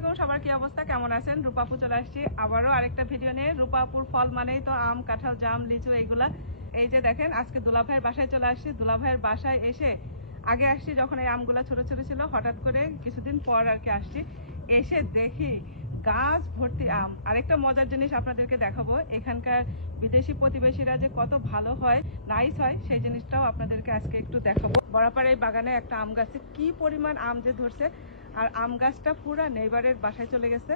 আলাইকুম, সবার কি অবস্থা, কেমন আছেন? রূপাপু চলে আসছি আবারও আরেকটা ভিডিও নিয়ে। রূপাপুর ফল মানেই তো আম, কাঁঠাল, জাম, লিচু এইগুলা। এই যে দেখেন, আজকে দুলা ভাইয়ের বাসায় চলে আসছি। দুলা ভাইয়ের বাসায় এসে আগে আসছি যখন এই আমগুলা ছোট ছোট ছিল, হঠাৎ করে কিছুদিন পর আর কি আসছি। এসে দেখি গাছ ভর্তি আম। আরেকটা মজার জিনিস আপনাদেরকে দেখাবো, এখানকার বিদেশি প্রতিবেশীরা যে কত ভালো হয়, নাইস হয়, সেই জিনিসটাও আপনাদেরকে আজকে একটু দেখাবো। বরাবর এই বাগানে একটা আম গাছে কি পরিমাণ আম যে ধরছে, আর আম গাছটা পুরা নেইবারের বাসায় চলে গেছে,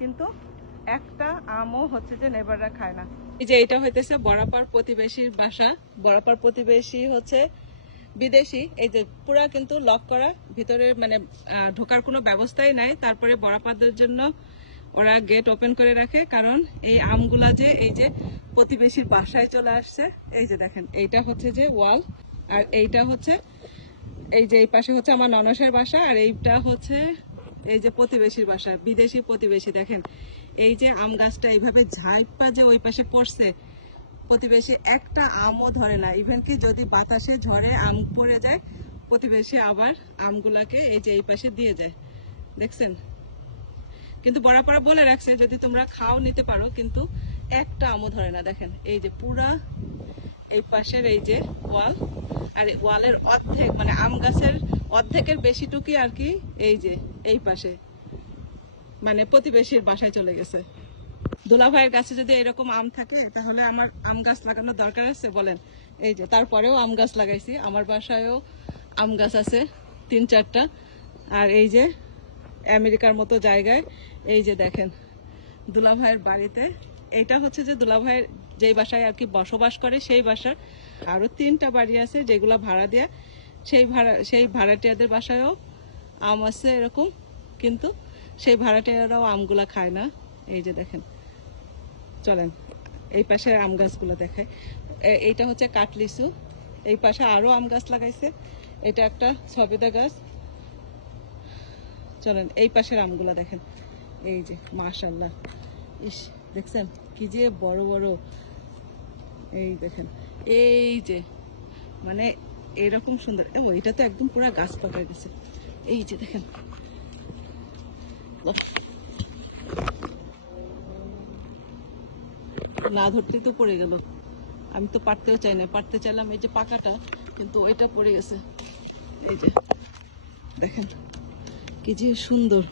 কিন্তু একটা আমও হচ্ছে যে নেইবাররা খায় না। এই যে এটা হইতেছে বরাবর প্রতিবেশীর বাসা। বরাবর প্রতিবেশী হচ্ছে বিদেশি। এই যে পুরা কিন্তু লক করা, ভিতরে মানে ঢোকার কোনো ব্যবস্থাই নাই। তারপরে বরাবরদের জন্য ওরা গেট ওপেন করে রাখে, কারণ এই আমগুলা যে এই যে প্রতিবেশীর বাসায় চলে আসছে। এই যে দেখেন, এইটা হচ্ছে যে ওয়াল, আর এইটা হচ্ছে এই যে এই পাশে হচ্ছে আমার ননসের বাসা, আর এইটা হচ্ছে এই যে প্রতিবেশীর বাসা, বিদেশি প্রতিবেশী। দেখেন এই যে আম গাছটা এইভাবে ঝাইপা যে ওই পাশে পড়ছে, প্রতিবেশী একটা আমও ধরে না। ইভেন কি যদি বাতাসে ঝড়ে আম পড়ে যায়, প্রতিবেশী আবার আমগুলাকে এই যে এই পাশে দিয়ে যায়। দেখছেন, কিন্তু বরাবর বলে রাখছে যদি তোমরা খাও নিতে পারো, কিন্তু একটা আমও ধরে না। দেখেন এই যে পুরা এই পাশের এই যে ওয়াল, আর ওয়ালের অর্ধেক মানে আম গাছের অর্ধেকের বেশিটুকুই আর কি এই যে এই পাশে মানে প্রতিবেশীর বাসায় চলে গেছে। দুলা ভাইয়ের কাছে যদি এরকম আম থাকে, তাহলে আমার আম গাছ লাগানোর দরকার আছে বলেন? এই যে তারপরেও আম গাছ লাগাইছি, আমার বাসায়ও আম গাছ আছে 3-4টা। আর এই যে আমেরিকার মতো জায়গায় এই যে দেখেন দুলা ভাইয়ের বাড়িতে, এইটা হচ্ছে যে দুলা ভাইয়ের যেই বাসায় আর কি বসবাস করে, সেই বাসার আরো 3টা বাড়ি আছে যেগুলা ভাড়া দেয়া। সেই ভাড়াটিয়াদের বাসায়ও আম আছে এরকম, কিন্তু সেই ভাড়াটিয়ারাও আমগুলা খায় না। এই যে দেখেন, চলেন এই পাশে আম গাছগুলো দেখায়। এইটা হচ্ছে কাঠলিচু, এই পাশে আরো আম গাছ লাগাইছে, এটা একটা সবেদা গাছ। চলেন এই পাশের আমগুলা দেখেন, এই যে মাশাআল্লাহ, ইস দেখছেন কি যে বড় বড়। এই দেখেন এই যে মানে এরকম সুন্দর। এটা তো একদম পুরা গাছ পাকা গেছে। এই যে দেখেন, না ধরতে তো পড়ে গেল। আমি তো পারতেও চাই না, পারতে চাইলাম এই যে পাকাটা, কিন্তু ওইটা পড়ে গেছে। এই যে দেখেন কি যে সুন্দর,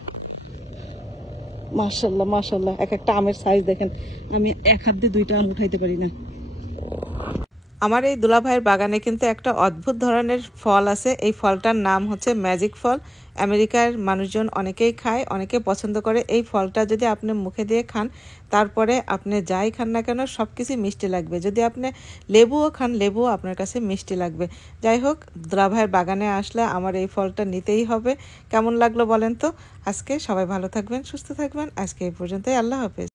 মাশাআল্লাহ মাশাআল্লাহ। এক একটা আমের সাইজ দেখেন, আমি এক হাত দিয়ে 2টা আম উঠাইতে পারি না। আমার এই দুলা ভাইয়ের বাগানে কিন্তু একটা অদ্ভুত ধরনের ফল আছে। এই ফলটার নাম হচ্ছে ম্যাজিক ফল। আমেরিকার মানুষজন অনেকেই খায়, অনেকে পছন্দ করে। এই ফলটা যদি আপনি মুখে দিয়ে খান, তারপরে আপনি যাই খান না কেন সব কিছুই মিষ্টি লাগবে। যদি আপনি লেবুও খান, লেবুও আপনার কাছে মিষ্টি লাগবে। যাই হোক, দুলা ভাইয়ের বাগানে আসলে আমার এই ফলটা নিতেই হবে। কেমন লাগলো বলেন তো? আজকে সবাই ভালো থাকবেন, সুস্থ থাকবেন। আজকে এই পর্যন্তই, আল্লাহ হাফেজ।